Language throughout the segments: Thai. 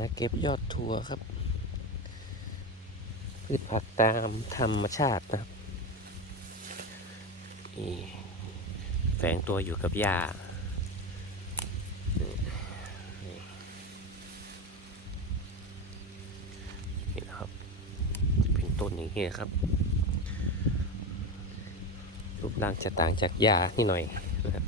าเก็บยอดถั่วครับ พืชผักตามธรรมชาตินะครับนี่แฝงตัวอยู่กับหญ้านี่นี่นี่นะครับจะเป็นต้นอย่างนี้ครับ รูปร่างจะต่างจากหญ้านิดหน่อยนะครับ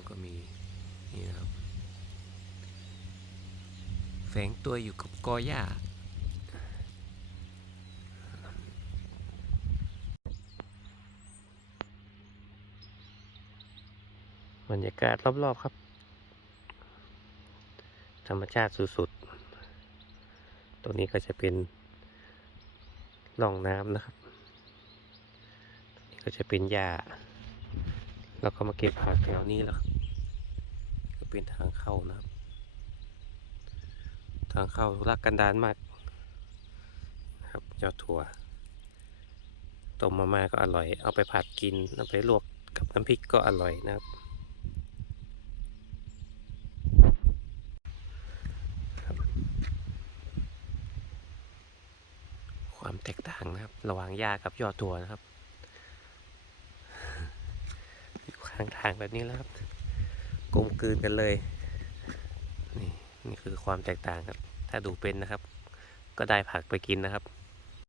แล้วก็มีนี่นะครับ แฝงตัวอยู่กับกอหญ้าบรรยากาศรอบ ๆ ครับ ธรรมชาติสุด ๆ ตรงนี้ก็จะเป็นร่องน้ำนะครับ ก็จะเป็นหญ้าแล้วก็มาเก็บผักแถวนี้แหล้วครับ เป็นทางเข้านะครับ ทางเข้าทุรักกันดารมากนะครับยอดถั่วต้มมาม่าก็อร่อย เอาไปผัดกินเอาไปลวกกับน้ำพริกก็อร่อยนะครับ ความแตกต่างนะครับ ระหว่างหญ้ากับยอดถั่วนะครับอยู่ข้างทางแบบนี้แล้วครับ กลมกลืนกันเลย นี่นี่คือความแตกต่างครับ ถ้าดูเป็นนะครับ ก็ได้ผักไปกินนะครับ